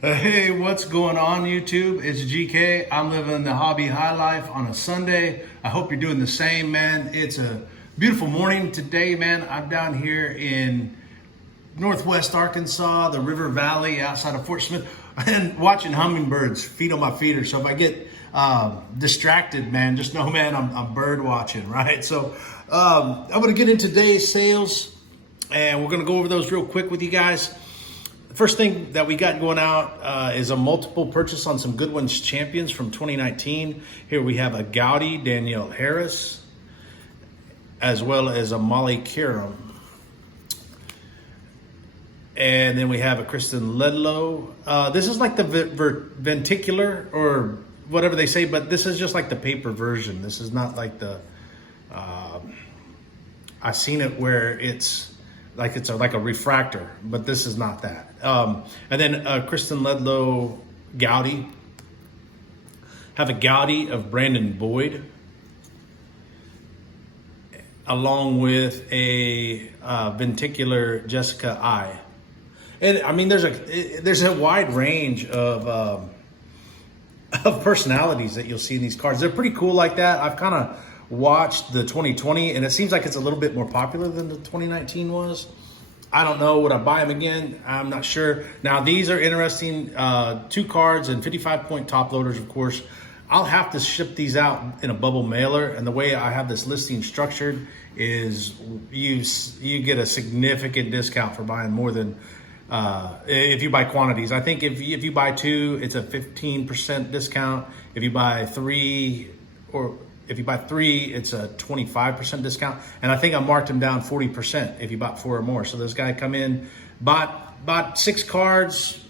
Hey, what's going on, YouTube? It's GK. I'm living the hobby high life on a Sunday. I hope you're doing the same, man. It's a beautiful morning today, man. I'm down here in Northwest Arkansas, the River Valley outside of Fort Smith, and watching hummingbirds feed on my feeder. So if I get distracted, man, just know, man, I'm bird watching, right? So I'm going to get into today's sales, and we're going to go over those real quick with you guys. First thing that we got going out is a multiple purchase on some Goodwin's Champions from 2019. Here we have a Gowdy Danielle Harris, as well as a Molly Karam. And then we have a Kristen Ledlow. This is like the venticular or whatever they say, but this is just like the paper version. This is not like the, I've seen it where it's like a refractor, but this is not that. And then Kristen Ledlow Gowdy. Have a Gowdy of Brandon Boyd, along with a venticular Jessica I. And I mean, there's a wide range of personalities that you'll see in these cards. They're pretty cool like that. I've kind of watched the 2020, and it seems like it's a little bit more popular than the 2019 was. I don't know. Would I buy them again? I'm not sure. Now, these are interesting. 2 cards and 55-point top loaders, of course. I'll have to ship these out in a bubble mailer, and the way I have this listing structured is you get a significant discount for buying more than if you buy quantities. I think if you buy 2, it's a 15% discount. If you buy 3, it's a 25% discount. And I think I marked them down 40% if you bought 4 or more. So this guy come in, bought 6 cards,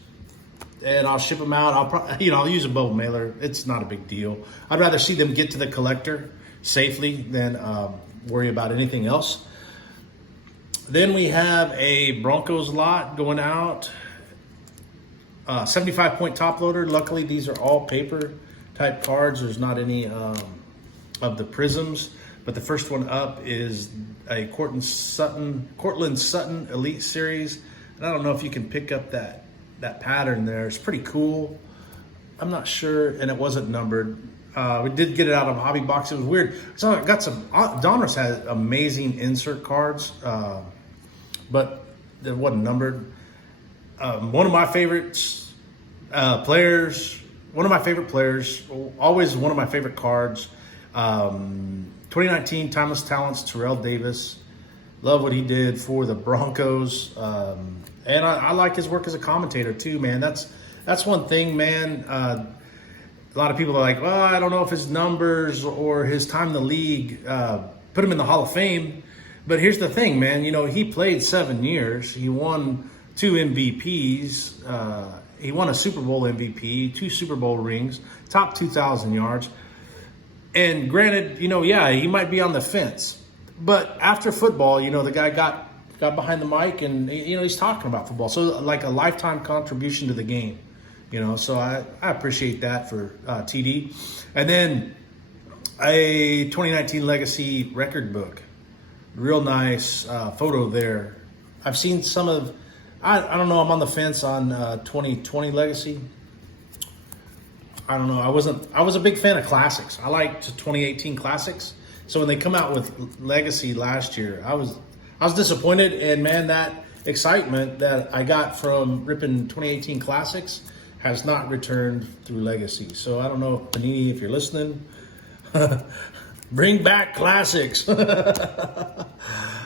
and I'll ship them out. I'll use a bubble mailer. It's not a big deal. I'd rather see them get to the collector safely than worry about anything else. Then we have a Broncos lot going out. 75-point top loader. Luckily, these are all paper type cards. There's not any of the prisms, but the first one up is a Cortland Sutton Elite Series. And I don't know if you can pick up that pattern there. It's pretty cool. I'm not sure, and it wasn't numbered. We did get it out of a hobby box. It was weird. So I got some, Donruss has amazing insert cards, but it wasn't numbered. One of my favorite players, always one of my favorite cards. 2019 Timeless Talents, Terrell Davis. Love what he did for the Broncos. And I like his work as a commentator too, man. That's one thing, man. A lot of people are like, well, I don't know if his numbers or his time in the league put him in the Hall of Fame. But here's the thing, man. He played 7 years. He won 2 MVPs. He won a Super Bowl MVP, 2 Super Bowl rings, top 2,000 yards. And granted, he might be on the fence. But after football, the guy got behind the mic and, he's talking about football. So like a lifetime contribution to the game, So I appreciate that for TD. And then a 2019 Legacy record book. Real nice photo there. I've seen some of, I don't know, I'm on the fence on 2020 Legacy. I don't know. I was a big fan of classics. I liked 2018 classics. So when they come out with Legacy last year, I was disappointed. And man, that excitement that I got from ripping 2018 classics has not returned through Legacy. So I don't know, Panini, if you're listening, bring back classics.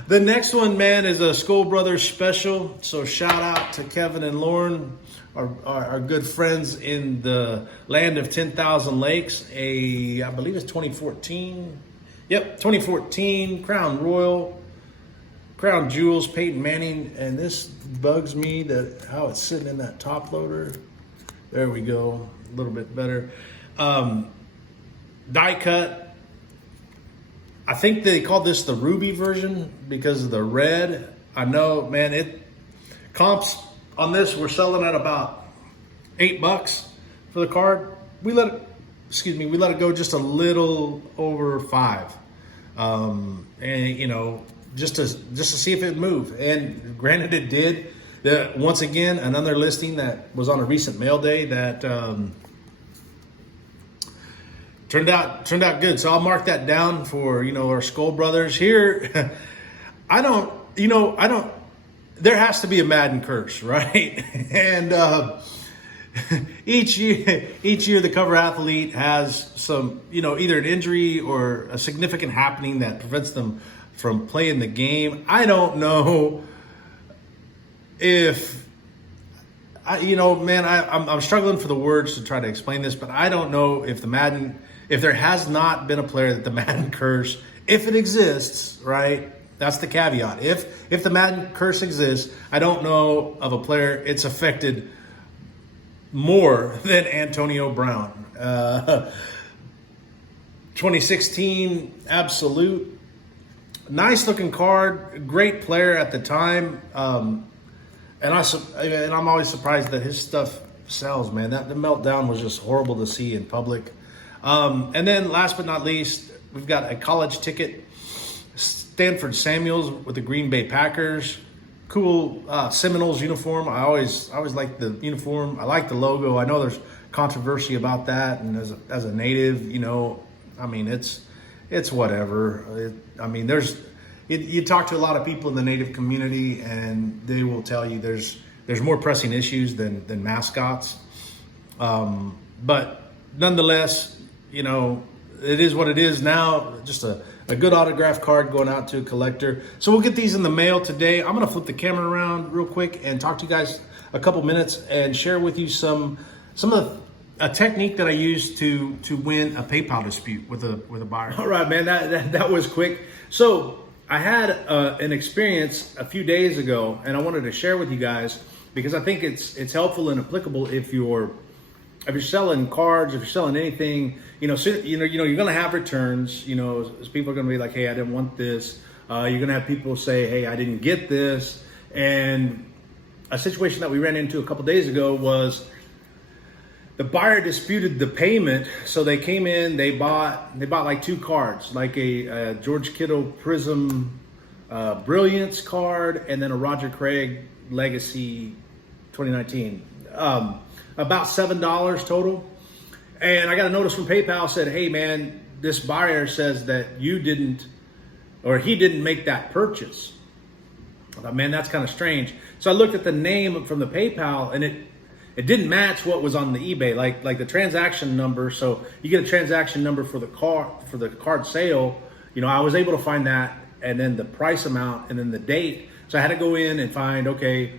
The next one, man, is a Skoll Brothers special. So shout out to Kevin and Lauren, our good friends in the land of 10,000 lakes. I believe it's 2014. Yep, 2014 Crown Royal, Crown Jewels, Peyton Manning. And this bugs me how it's sitting in that top loader. There we go, a little bit better. Die cut. I think they called this the Ruby version because of the red. I know, man, comps on this, we're selling at about $8 for the card. We let it go just a little over 5. And just to see if it moved. And granted, it did. Once again, another listing that was on a recent mail day that turned out good. So I'll mark that down for our Skull Brothers here. I don't. There has to be a Madden curse, right? And each year the cover athlete has some, either an injury or a significant happening that prevents them from playing the game. I don't know if I'm struggling for the words to try to explain this, but I don't know if if there has not been a player that the Madden curse, if it exists, right? That's the caveat. If the Madden curse exists, I don't know of a player it's affected more than Antonio Brown. 2016 absolute. Nice looking card, great player at the time. And I'm always surprised that his stuff sells, man. The meltdown was just horrible to see in public. And then last but not least, we've got a college ticket, Stanford Samuels with the Green Bay Packers. Cool Seminoles uniform. I always like the uniform. I like the logo. I know there's controversy about that, and as a native, it's whatever. You talk to a lot of people in the native community, and they will tell you there's more pressing issues than mascots. But nonetheless, it is what it is now. Just a good autograph card going out to a collector. So we'll get these in the mail today. I'm going to flip the camera around real quick and talk to you guys a couple minutes and share with you some of a technique that I use to win a PayPal dispute with a buyer. All right, man, that was quick. So I had an experience a few days ago, and I wanted to share with you guys because I think it's helpful and applicable if you're selling cards, if you're selling anything. You're going to have returns. People are going to be like, hey, I didn't want this. You're going to have people say, hey, I didn't get this. And a situation that we ran into a couple days ago was the buyer disputed the payment. So they came in, they bought like two cards, like a George Kittle Prism Brilliance card, and then a Roger Craig Legacy 2019. About $7 total. And I got a notice from PayPal said, hey man, this buyer says that he didn't make that purchase. I thought, man, that's kind of strange. So I looked at the name from the PayPal, and it didn't match what was on the eBay, like the transaction number. So you get a transaction number for the card sale. I was able to find that, and then the price amount, and then the date. So I had to go in and find, okay,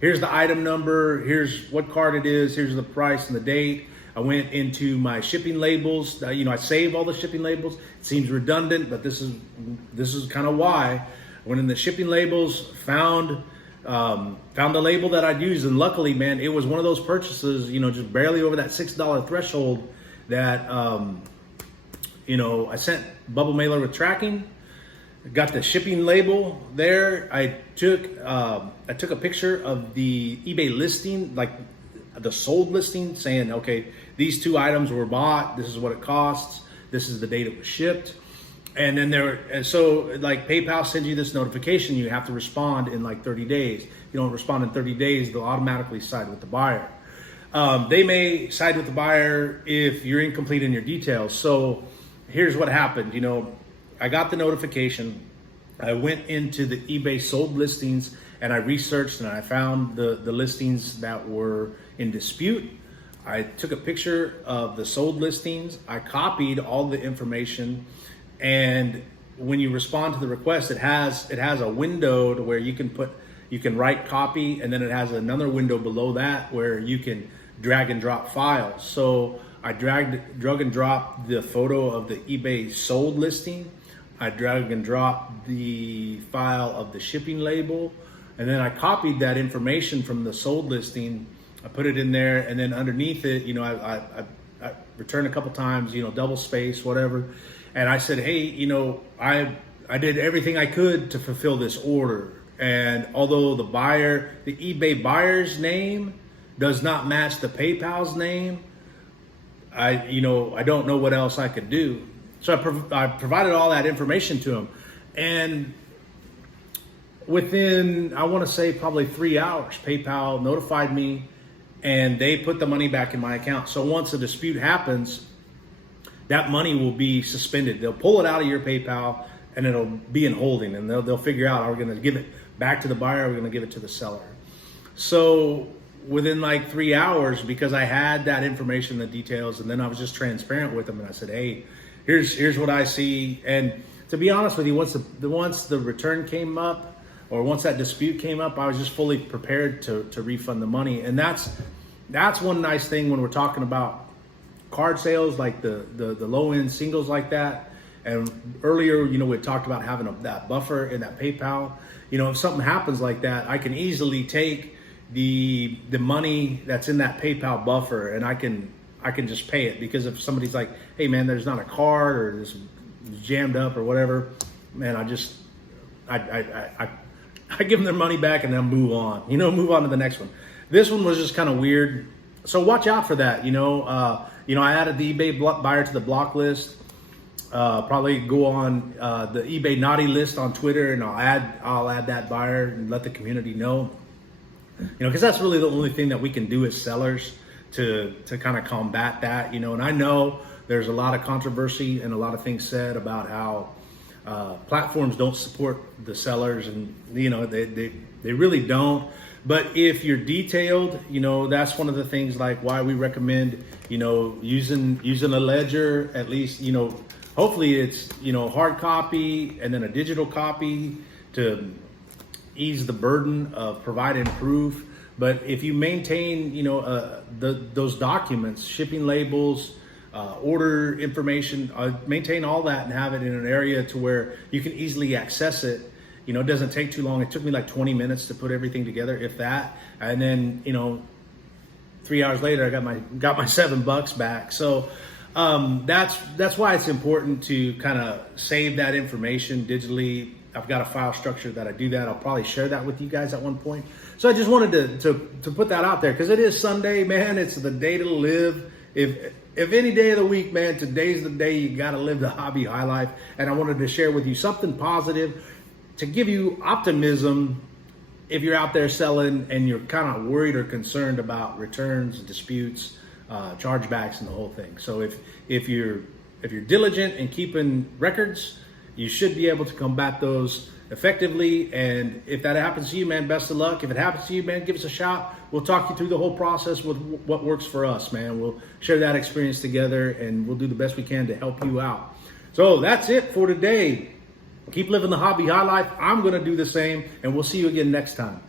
here's the item number, here's what card it is, here's the price and the date. I went into my shipping labels. I save all the shipping labels. It seems redundant, but this is kind of why. I went in the shipping labels, found the label that I'd use, and luckily, man, it was one of those purchases, just barely over that $6 threshold that, I sent bubble mailer with tracking. Got the shipping label there. I took a picture of the eBay listing, like the sold listing, saying, okay, these two items were bought. This is what it costs. This is the date it was shipped. And then so like PayPal sends you this notification. You have to respond in like 30 days. If you don't respond in 30 days, they'll automatically side with the buyer. They may side with the buyer if you're incomplete in your details. So here's what happened. I got the notification. I went into the eBay sold listings and I researched, and I found the listings that were in dispute. I took a picture of the sold listings. I copied all the information, and when you respond to the request, it has a window to where you can write copy, and then it has another window below that where you can drag and drop files. So I drag and drop the photo of the eBay sold listing. I drag and drop the file of the shipping label, and then I copied that information from the sold listing. I put it in there, and then underneath it, I returned a couple times, double space, whatever. And I said, hey, I did everything I could to fulfill this order. And although the eBay buyer's name does not match the PayPal's name, I don't know what else I could do. So I provided all that information to him. And within, I want to say probably 3 hours, PayPal notified me and they put the money back in my account. So once a dispute happens, that money will be suspended. They'll pull it out of your PayPal and it'll be in holding, and they'll figure out, are we going to give it back to the buyer, or are we going to give it to the seller? So within like 3 hours, because I had that information, the details, and then I was just transparent with them, and I said, hey, here's what I see. And to be honest with you, once the return came up, or once that dispute came up, I was just fully prepared to refund the money. And that's one nice thing when we're talking about card sales, like the low end singles like that. And earlier, we talked about having that buffer in that PayPal. If something happens like that, I can easily take the money that's in that PayPal buffer and I can just pay it. Because if somebody's like, hey man, there's not a card, or it's jammed up or whatever, man, I give them their money back and then move on, move on to the next one. This one was just kind of weird. So watch out for that. I added the eBay buyer to the block list. Probably go on the eBay naughty list on Twitter, and I'll add that buyer and let the community know. Because that's really the only thing that we can do as sellers to kind of combat that. And I know there's a lot of controversy and a lot of things said about how platforms don't support the sellers, and they really don't. But if you're detailed, that's one of the things, like why we recommend using a ledger, at least. Hopefully it's hard copy and then a digital copy to ease the burden of providing proof. But if you maintain those documents, shipping labels, order information, maintain all that and have it in an area to where you can easily access it. It doesn't take too long. It took me like 20 minutes to put everything together, if that. And then 3 hours later, I got my $7 back. So that's why it's important to kind of save that information digitally. I've got a file structure that I do that. I'll probably share that with you guys at one point. So I just wanted to put that out there, because it is Sunday, man. It's the day to live. If any day of the week, man, today's the day you got to live the hobby high life. And I wanted to share with you something positive to give you optimism if you're out there selling and you're kind of worried or concerned about returns, disputes, chargebacks, and the whole thing. So if you're diligent in keeping records, you should be able to combat those effectively. And if that happens to you, man, best of luck. If it happens to you, man, give us a shout. We'll talk you through the whole process with what works for us, man. We'll share that experience together, and we'll do the best we can to help you out. So that's it for today. Keep living the hobby high life. I'm going to do the same, and we'll see you again next time.